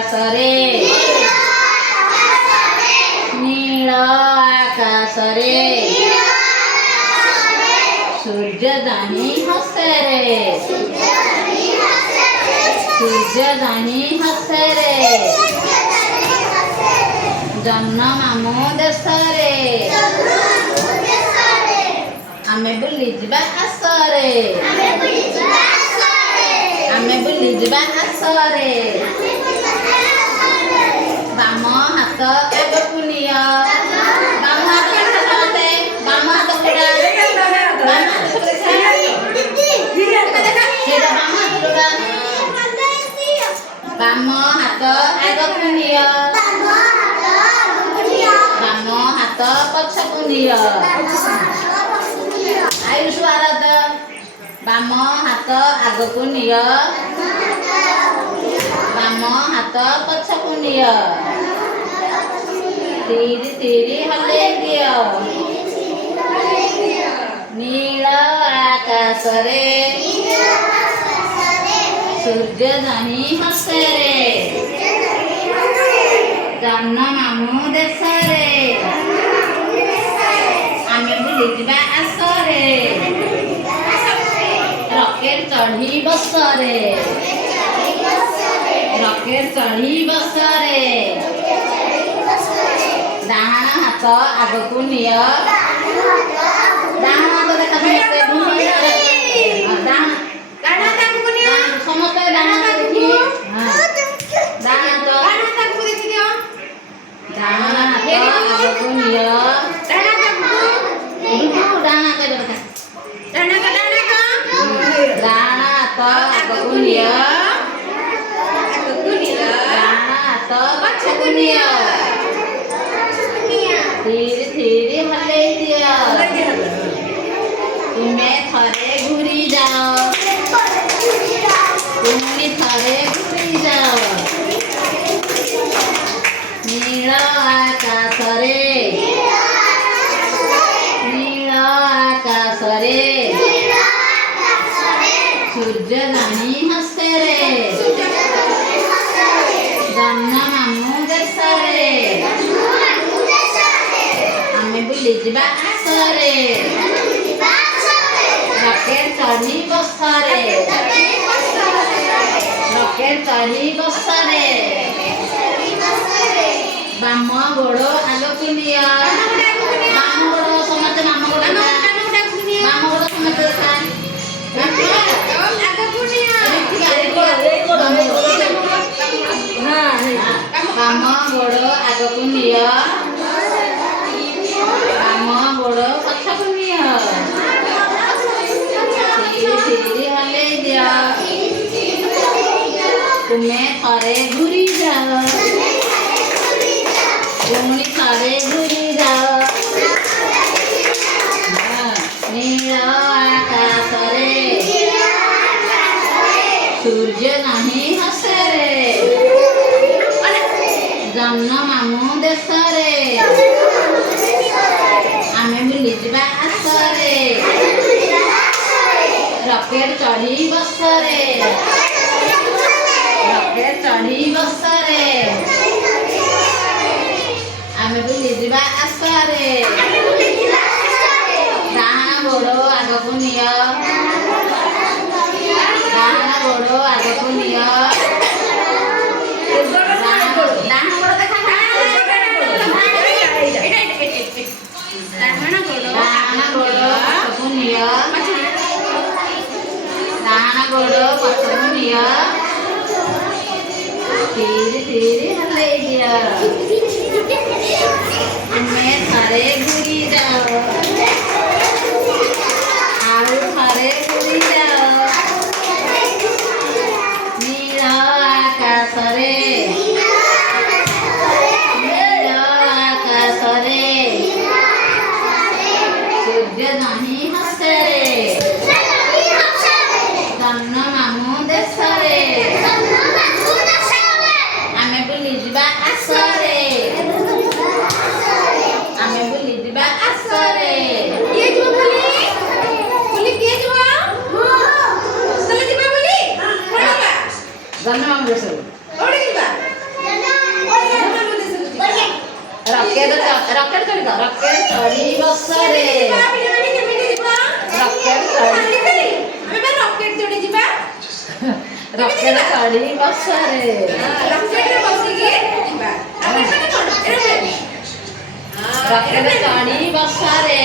ଆକାଶରେ ନୀଳ ଆକାଶରେ ସୂର୍ଯ୍ୟ ଦାହି ହସରେ ସୂର୍ଯ୍ୟ ଦାହି ହସରେ ଜହ୍ନ ମାମୁଁ ଦେଶରେ ଆମେ ବୁଲିଯିବା ଆସରେ ଆମେ ବୁଲିଯିବା ଆସରେ ବାମ ହାତ ଆଗକୁ ନିଅ ବାମ ହାତ ସମସ୍ତେ ବାମ ହାତ ପୁରା ବାମ ହାତ ବାମ ହାତ ଆଗକୁ ନିଅ ବାମ ହାତ ପଛକୁ ନିଅ ଆୟୁଷ ଭାରତ ବାମ ହାତ ଆଗକୁ ନିଅ ବାମ ହାତ ପଛକୁ ନିଅ ତିରି ତିରି ହଲେଇ ଦିଅ ନୀଳ ଆକାଶରେ ସୂର୍ଯ୍ୟ ଦାହି ହସରେ ଜହ୍ନ ମାମୁଁ ଦେଶରେ ଆମେ ବୁଲିଯିବା ଆସରେ ରକେଟ ଚଢ଼ି ବସରେ ରକେଟ ଚଢ଼ି ବସରେ ଡାହାଣ ହାତ ଆଗକୁ ନିଅ ଡାହାଣ ହାତ ଦେଖା ସମସ୍ତେ ଡାହାଣ ହାତ ଦେଖି ଡାହାଣ ହାତ ଆଗକୁ ନିଅ ଡାହାଣ ହାତ ଆଗକୁ ନିଅ ଡାହାଣ ହାତ ପଛକୁ ନିଅ ଧୀରେ ଧୀରେ ହଲେଇ ଦିଅ ତୁମେ ଥରେ ଘୁରି ଯାଅ ପୁଣି ଥରେ ଘୁରି ଯାଅ ନୀଳ ଆକାଶରେ ନୀଳ ଆକାଶରେ ସୂର୍ଯ୍ୟ ଦାହି ହସରେ ଜହ୍ନ ମାମୁଁ ଦେଶରେ ଆମେ ବୁଲିଯିବା ଆସରେ ରକେଟ ଚଢ଼ି ବସରେ ରକେଟ ଚଢ଼ି ବସରେ ବାମ ଗୋଡ଼ ଆଗକୁ ନିଅ ବାମ ଗୋଡ଼ ସମସ୍ତେ ବାମ ଗୋଡ଼ ସମସ୍ତେ ବାମ ଗୋଡ଼ ଆଗକୁ ନିଅ ବାମ ଗୋଡ଼ ପଛକୁ ନିଅ ଧୀରେ ହଲେଇ ଦିଅ ତୁମେ ଥରେ ଘୁରି ଯାଅ ପୁଣି ଥରେ ଘୁରି ଯାଅ ନୀଳ ଆକାଶରେ ସୂର୍ଯ୍ୟ ଦାହି ହସରେ ଜହ୍ନ ମାମୁଁ ଦେଶରେ ଆମେ ବୁଲିଯିବା ଆସରେ ରକେଟ ଚଢ଼ି ବସରେ ରକେଟ ଚଢ଼ି ବସରେ ଆମେ ବୁଲିଯିବା ଆସରେ ଡାହାଣ ଗୋଡ଼ ଆଗକୁ ନିଅ ଡାହାଣ ଗୋଡ଼ ଆଗକୁ ନିଅ ଡାହାଣ ଗୋଡ଼ ଦେଖା ଡାହାଣ ଗୋଡ଼ ପଛକୁ ନିଅ ଡାହାଣ ଗୋଡ଼ ପଛକୁ ନିଅ ଧୀରେ ଧୀରେ ହଲେଇ ଦିଅ ତୁମେ ଥରେ ଘୁରି ଯାଅ ଆଉ ଥରେ ଘୁରି ଯାଅ ନୀଳ ଆକାଶରେ ନୀଳ ଆକାଶରେ ସୂର୍ଯ୍ୟ ଦାହି ହସରେ ଜହ୍ନ ମାମୁଁ ଦେଶରେ ଆମେ ବୁଲିଯିବା ଆସରେ ଆମେ ବୁଲିଯିବା ଆସରେ ରକେଟ ଚଢିବ ରକେଟ ଚଢି ବସରେ ରକେଟ ଚଢି ରକେଟ ଚଢି ବସରେ ରକେଟ ଚଢି ବସରେ